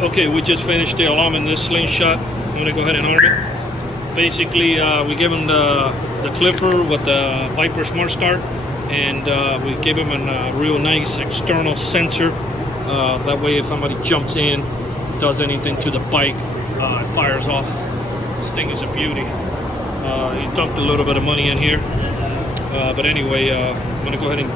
Okay, we just finished the alarm in this slingshot. I'm gonna go ahead and arm it. Basically, we gave him the clipper with the Viper Smart Start, and we gave him a real nice external sensor. That way, if somebody jumps in, does anything to the bike, it fires off. This thing is a beauty. He dumped a little bit of money in here, but anyway, I'm gonna go ahead and.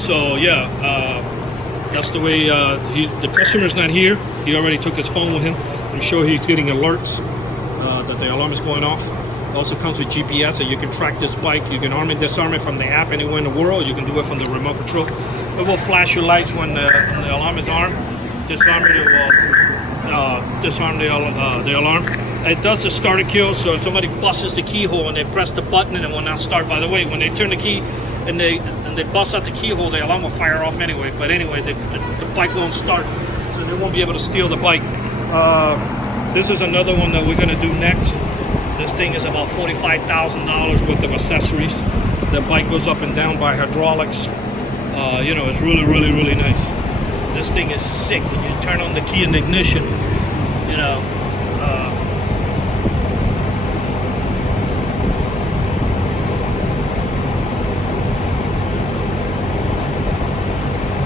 So yeah, that's the way. The customer's not here. He already took his phone with him. I'm sure he's getting alerts that the alarm is going off. It also comes with GPS, so you can track this bike. You can arm and disarm it from the app anywhere in the world. You can do it from the remote control. It will flash your lights when the alarm is armed. Disarm it. It will disarm the alarm. It does the starter kill. So if somebody busts the keyhole and they press the button, and it will not start. By the way, when they turn the key and they bust out the keyhole, the alarm will fire off anyway. But anyway, the bike won't start, so they won't be able to steal the bike. This is another one that we're going to do next. This thing is about $45,000 worth of accessories. The bike goes up and down by hydraulics. You know, it's really, really, really nice. This thing is sick. When you turn on the key in the ignition, you know,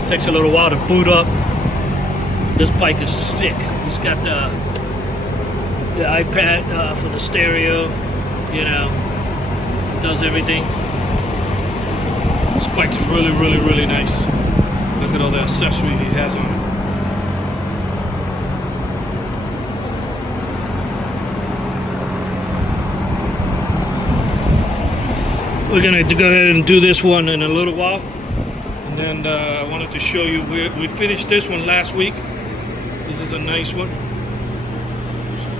takes a little while to boot up. This bike is sick. He's got the iPad for the stereo, you know, does everything. This bike is really, really, really nice. Look at all the accessories he has on it. We're gonna go ahead and do this one in a little while. And I wanted to show you, we finished this one last week. This is a nice one.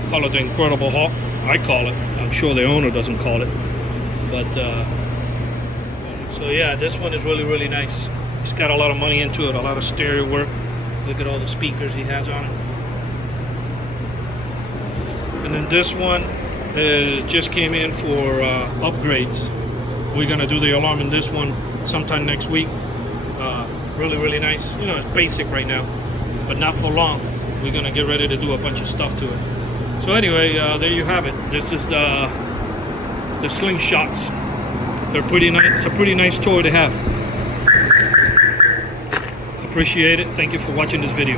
Call it the Incredible Hawk. I call it. I'm sure the owner doesn't call it. But, so yeah, this one is really, really nice. He's got a lot of money into it, a lot of stereo work. Look at all the speakers he has on it. And then this one just came in for upgrades. We're gonna do the alarm in this one sometime next week. Really, really nice. You know, it's basic right now, but not for long. We're gonna get ready to do a bunch of stuff to it. So anyway, there you have it. This is the slingshots. They're pretty nice. It's a pretty nice toy to have. Appreciate it. Thank you for watching this video.